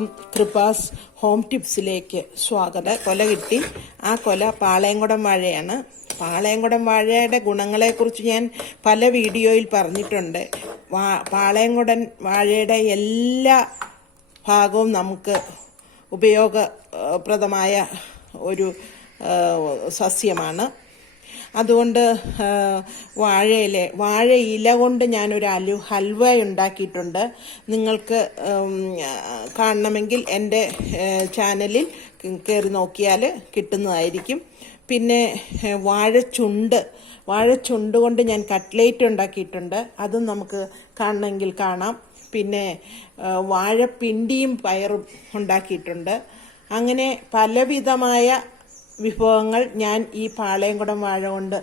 എല്ലാവർക്കും കൃപാസ് ഹോം ടിപ്സിലേക്ക് സ്വാഗതം. കൊല കിട്ടി. ആ കൊല പാളയംകുടം വാഴയാണ്. പാളയംകുടം വാഴയുടെ ഗുണങ്ങളെക്കുറിച്ച് ഞാൻ പല വീഡിയോയിൽ പറഞ്ഞിട്ടുണ്ട്. പാളയംകുടം വാഴയുടെ എല്ലാ ഭാഗവും നമുക്ക് ഉപയോഗപ്രദമായ ഒരു സസ്യമാണ്. അതുകൊണ്ട് വാഴയില കൊണ്ട് ഞാനൊരു ഹൽവ ഉണ്ടാക്കിയിട്ടുണ്ട്. നിങ്ങൾക്ക് കാണണമെങ്കിൽ എൻ്റെ ചാനലിൽ കയറി നോക്കിയാൽ കിട്ടുന്നതായിരിക്കും. പിന്നെ വാഴച്ചുണ്ട് കൊണ്ട് ഞാൻ കട്ട്ലേറ്റ് ഉണ്ടാക്കിയിട്ടുണ്ട്. അതും നമുക്ക് കാണണമെങ്കിൽ കാണാം. പിന്നെ വാഴപ്പിണ്ടിയും പയറും ഉണ്ടാക്കിയിട്ടുണ്ട്. അങ്ങനെ പലവിധമായ വിഭവങ്ങൾ ഞാൻ ഈ പാളയംകുടം വാഴ കൊണ്ട്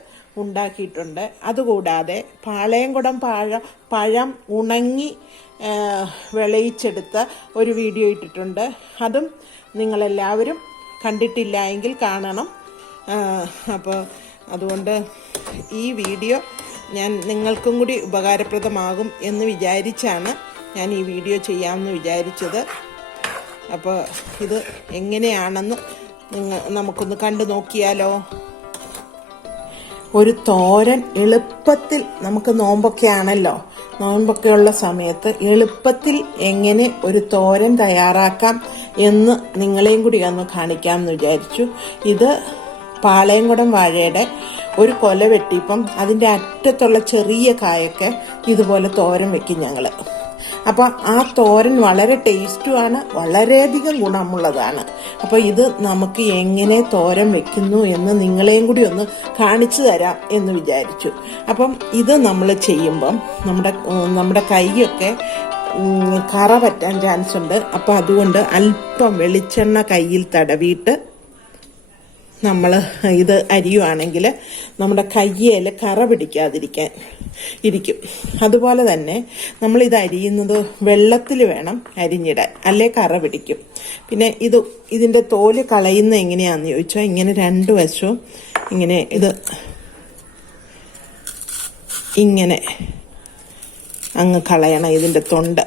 ഉണ്ടാക്കിയിട്ടുണ്ട്. അതുകൂടാതെ പാളയംകുടം പഴം ഉണങ്ങി വിളയിച്ചെടുത്ത ഒരു വീഡിയോ ഇട്ടിട്ടുണ്ട്. അതും നിങ്ങളെല്ലാവരും കണ്ടിട്ടില്ല എങ്കിൽ കാണണം. അപ്പോൾ അതുകൊണ്ട് ഈ വീഡിയോ ഞാൻ നിങ്ങൾക്കും കൂടി ഉപകാരപ്രദമാകും എന്ന് വിചാരിച്ചാണ് ഞാൻ ഈ വീഡിയോ ചെയ്യാമെന്ന് വിചാരിച്ചത്. അപ്പോൾ ഇത് എങ്ങനെയാണെന്ന് നമുക്കൊന്ന് കണ്ടു നോക്കിയാലോ. ഒരു തോരൻ എളുപ്പത്തിൽ, നമുക്ക് നോമ്പൊക്കെ ആണല്ലോ, നോമ്പൊക്കെയുള്ള സമയത്ത് എളുപ്പത്തിൽ എങ്ങനെ ഒരു തോരൻ തയ്യാറാക്കാം എന്ന് നിങ്ങളെയും കൂടി ഒന്ന് കാണിക്കാമെന്ന് വിചാരിച്ചു. ഇത് പാളയംകുടം വാഴയുടെ ഒരു കൊല വെട്ടിയപ്പം അതിൻ്റെ അറ്റത്തുള്ള ചെറിയ കായൊക്കെ ഇതുപോലെ തോരൻ വെക്കും ഞങ്ങൾ. അപ്പോൾ ആ തോരൻ വളരെ ടേസ്റ്റുമാണ്, വളരെയധികം ഗുണമുള്ളതാണ്. അപ്പോൾ ഇത് നമുക്ക് എങ്ങനെ തോരൻ വെക്കുന്നു എന്ന് നിങ്ങളെയും കൂടി ഒന്ന് കാണിച്ചു തരാം എന്ന് വിചാരിച്ചു. അപ്പം ഇത് നമ്മൾ ചെയ്യുമ്പം നമ്മുടെ കൈയൊക്കെ കറ പറ്റാൻ ചാൻസ് ഉണ്ട്. അപ്പം അതുകൊണ്ട് അല്പം വെളിച്ചെണ്ണ കയ്യിൽ തടവിയിട്ട് നമ്മൾ ഇത് അരിയുവാണെങ്കിൽ നമ്മുടെ കയ്യിൽ കറ പിടിക്കാതിരിക്കാൻ ഇരിക്കും. അതുപോലെ തന്നെ നമ്മളിത് അരിയുന്നത് വെള്ളത്തിൽ വേണം അരിഞ്ഞിടാൻ, അല്ലേ കറ പിടിക്കും. പിന്നെ ഇതിൻ്റെ തോല് കളയുന്ന എങ്ങനെയാണെന്ന് ചോദിച്ചാൽ ഇങ്ങനെ രണ്ട് വശവും ഇങ്ങനെ അങ്ങ് കളയണം. ഇതിൻ്റെ തൊണ്ട്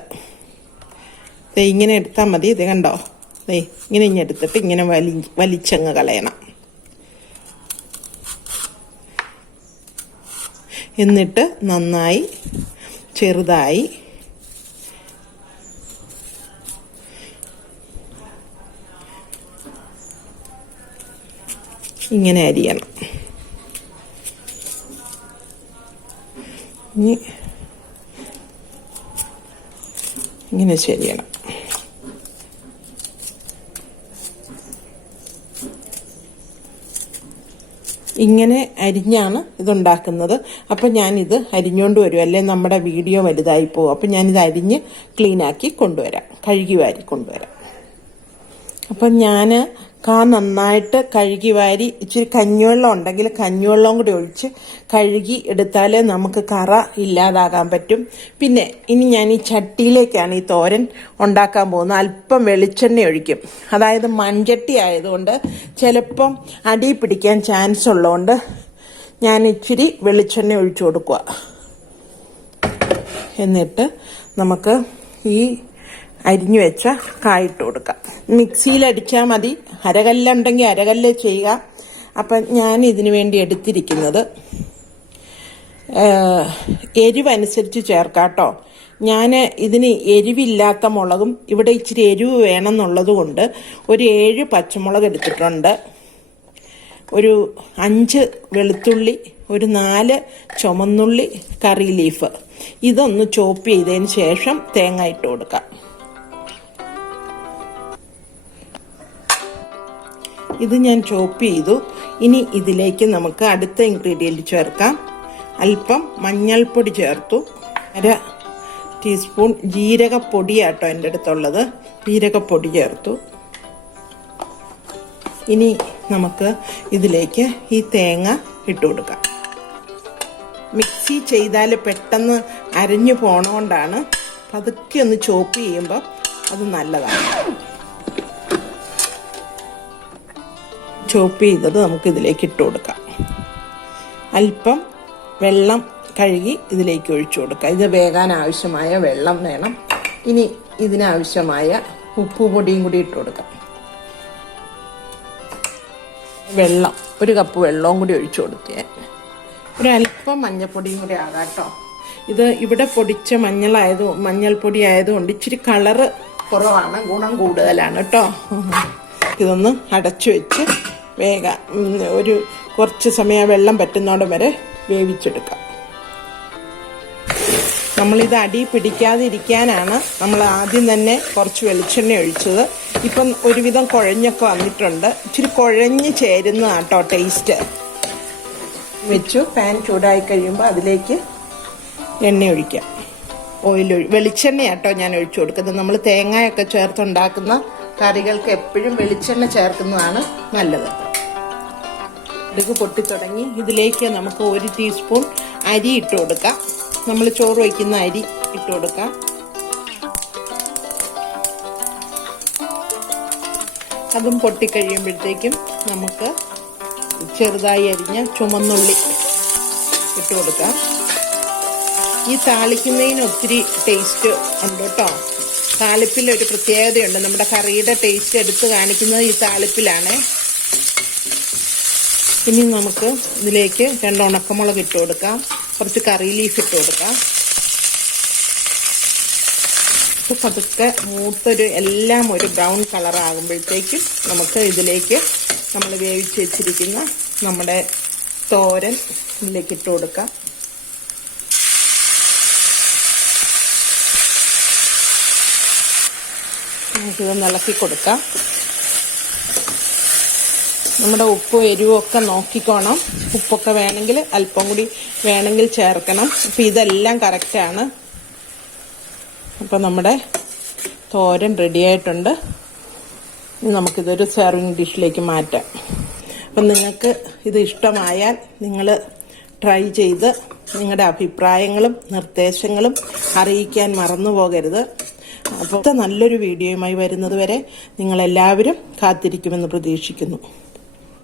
ഇങ്ങനെ എടുത്താൽ മതി. ഇത് കണ്ടോ, ഇങ്ങനെ എടുത്തിട്ട് ഇങ്ങനെ വലിച്ചങ്ങ് കളയണം. എന്നിട്ട് നന്നായി ചെറുതായി ഇങ്ങനെ അരിയണം. ഇങ്ങനെ ശരിയണം. ഇങ്ങനെ അരിഞ്ഞാണ് ഇതുണ്ടാക്കുന്നത്. അപ്പം ഞാനിത് അരിഞ്ഞുകൊണ്ട് വരും, അല്ലെ നമ്മുടെ വീഡിയോ വലുതായി പോകും. അപ്പം ഞാനിത് അരിഞ്ഞ് ക്ലീനാക്കി കൊണ്ടുവരാം, കഴുകി വാരി കൊണ്ടുവരാം. അപ്പം ഞാൻ നന്നായിട്ട് കഴുകി വാരി ഇച്ചിരി കഞ്ഞിവെള്ളം ഉണ്ടെങ്കിൽ കഞ്ഞിവെള്ളം കൂടി ഒഴിച്ച് കഴുകി എടുത്താൽ നമുക്ക് കറ ഇല്ലാതാകാൻ പറ്റും. പിന്നെ ഇനി ഞാൻ ഈ ചട്ടിയിലേക്കാണ് ഈ തോരൻ ഉണ്ടാക്കാൻ പോകുന്നത്. അല്പം വെളിച്ചെണ്ണ ഒഴിക്കും. അതായത് മൺചട്ടി ആയതുകൊണ്ട് ചിലപ്പം അടി പിടിക്കാൻ ചാൻസ് ഉള്ളതുകൊണ്ട് ഞാൻ ഇച്ചിരി വെളിച്ചെണ്ണ ഒഴിച്ചു കൊടുക്കുക. എന്നിട്ട് നമുക്ക് ഈ അരിഞ്ഞു വെച്ച കായിട്ട് കൊടുക്കാം. മിക്സിയിൽ അടിച്ചാൽ മതി, അരകല്ലുണ്ടെങ്കിൽ അരകല്ല് ചെയ്യുക. അപ്പം ഞാൻ ഇതിനു വേണ്ടി എടുത്തിരിക്കുന്നത് എരിവനുസരിച്ച് ചേർക്കാട്ടോ. ഞാൻ ഇതിന് എരിവില്ലാത്ത മുളകും ഇവിടെ ഇച്ചിരി എരിവ് വേണമെന്നുള്ളത് കൊണ്ട് ഒരു 7 പച്ചമുളക് എടുത്തിട്ടുണ്ട്. ഒരു 5 വെളുത്തുള്ളി, ഒരു 4 ചുമന്നുള്ളി, കറി ലീഫ്. ഇതൊന്ന് ചോപ്പ് ചെയ്തതിന് ശേഷം തേങ്ങ ഇട്ട് കൊടുക്കാം. ഇത് ഞാൻ ചോപ്പ് ചെയ്തു. ഇനി ഇതിലേക്ക് നമുക്ക് അടുത്ത ഇൻഗ്രീഡിയൻറ്റ് ചേർക്കാം. അല്പം മഞ്ഞൾപ്പൊടി ചേർത്തു. 1/2 ടീസ്പൂൺ ജീരകപ്പൊടിയാട്ടോ എൻ്റെ അടുത്തുള്ളത്. ജീരകപ്പൊടി ചേർത്തു. ഇനി നമുക്ക് ഇതിലേക്ക് ഈ തേങ്ങ ഇട്ട് കൊടുക്കാം. മിക്സി ചെയ്താൽ പെട്ടെന്ന് അരഞ്ഞു പോണോണ്ടാണ് പതുക്കെ ഒന്ന് ചോപ്പ് ചെയ്യുമ്പോൾ അത് നല്ലതാണ്. ചോപ്പ് ചെയ്തത് നമുക്ക് ഇതിലേക്ക് ഇട്ട് കൊടുക്കാം. അല്പം വെള്ളം കഴുകി ഇതിലേക്ക് ഒഴിച്ചു കൊടുക്കാം. ഇത് വേകാൻ ആവശ്യമായ വെള്ളം വേണം. ഇനി ഇതിനാവശ്യമായ ഉപ്പ് പൊടിയും കൂടി ഇട്ട് കൊടുക്കാം. വെള്ളം, 1 കപ്പ് വെള്ളവും കൂടി ഒഴിച്ചു കൊടുക്കുക. ഒരല്പം മഞ്ഞൾപ്പൊടിയും കൂടി ആകാം കേട്ടോ. ഇത് ഇവിടെ പൊടിച്ച മഞ്ഞൾപ്പൊടി ആയതുകൊണ്ട് ഇച്ചിരി കളറ് കുറവാണ്, ഗുണം കൂടുതലാണ് കേട്ടോ. ഇതൊന്ന് അടച്ചു വെച്ച് കുറച്ച് സമയം വെള്ളം പറ്റുന്നോടം വരെ വേവിച്ചെടുക്കാം. നമ്മളിത് അടി പിടിക്കാതിരിക്കാനാണ് നമ്മൾ ആദ്യം തന്നെ കുറച്ച് വെളിച്ചെണ്ണ ഒഴിച്ചത്. ഇപ്പം ഒരുവിധം കുഴഞ്ഞൊക്കെ വന്നിട്ടുണ്ട്. ഇച്ചിരി കുഴഞ്ഞ് ചേരുന്നതാണ് കേട്ടോ ടേസ്റ്റ്. വെച്ചു പാൻ ചൂടായി കഴിയുമ്പോൾ അതിലേക്ക് എണ്ണ ഒഴിക്കാം. വെളിച്ചെണ്ണ കേട്ടോ ഞാൻ ഒഴിച്ചു കൊടുക്കുന്നത്. നമ്മൾ തേങ്ങയൊക്കെ ചേർത്തുണ്ടാക്കുന്ന കറികൾക്ക് എപ്പോഴും വെളിച്ചെണ്ണ ചേർക്കുന്നതാണ് നല്ലത്. ഇത് പൊട്ടിത്തുടങ്ങി. ഇതിലേക്ക് നമുക്ക് 1 ടീസ്പൂൺ അരി ഇട്ട് കൊടുക്കാം. നമ്മൾ ചോറ് വയ്ക്കുന്ന അരി ഇട്ട് കൊടുക്കാം. അതും പൊട്ടിക്കഴിയുമ്പോഴത്തേക്കും നമുക്ക് ചെറുതായി അരിഞ്ഞ ചുമന്നുള്ളി ഇട്ട് കൊടുക്കാം. ഈ താളിക്കുന്നതിന് ഒത്തിരി ടേസ്റ്റ് ഉണ്ട് കേട്ടോ. താളിപ്പിലൊരു പ്രത്യേകതയുണ്ട്. നമ്മുടെ കറിയുടെ ടേസ്റ്റ് എടുത്ത് കാണിക്കുന്നത് ഈ താളിപ്പിലാണ്. ഇനി നമുക്ക് ഇതിലേക്ക് 2 ഉണക്കമുളക് ഇട്ട് കൊടുക്കാം. കുറച്ച് കറി ലീഫ് ഇട്ട് കൊടുക്കാം. പതുക്കെ എല്ലാം ഒരു ബ്രൗൺ കളർ ആകുമ്പോഴത്തേക്കും നമുക്ക് ഇതിലേക്ക് നമ്മൾ വേവിച്ച് വെച്ചിരിക്കുന്ന നമ്മുടെ തോരൻ ഇതിലേക്ക് ഇട്ട് കൊടുക്കാം. നമുക്കിതൊന്ന് ഇളക്കി കൊടുക്കാം. നമ്മുടെ ഉപ്പും എരിവും ഒക്കെ നോക്കിക്കോണം. ഉപ്പൊക്കെ വേണമെങ്കിൽ അല്പം കൂടി വേണമെങ്കിൽ ചേർക്കണം. അപ്പം ഇതെല്ലാം കറക്റ്റാണ്. അപ്പം നമ്മുടെ തോരൻ റെഡിയായിട്ടുണ്ട്. ഇനി നമുക്കിതൊരു സെർവിങ് ഡിഷിലേക്ക് മാറ്റാം. അപ്പം നിങ്ങൾക്ക് ഇത് ഇഷ്ടമായാൽ നിങ്ങൾ ട്രൈ ചെയ്ത് നിങ്ങളുടെ അഭിപ്രായങ്ങളും നിർദ്ദേശങ്ങളും അറിയിക്കാൻ മറന്നു പോകരുത്. അപ്പോൾ നല്ലൊരു വീഡിയോയുമായി വരുന്നത് വരെ നിങ്ങളെല്ലാവരും കാത്തിരിക്കുമെന്ന് പ്രതീക്ഷിക്കുന്നു.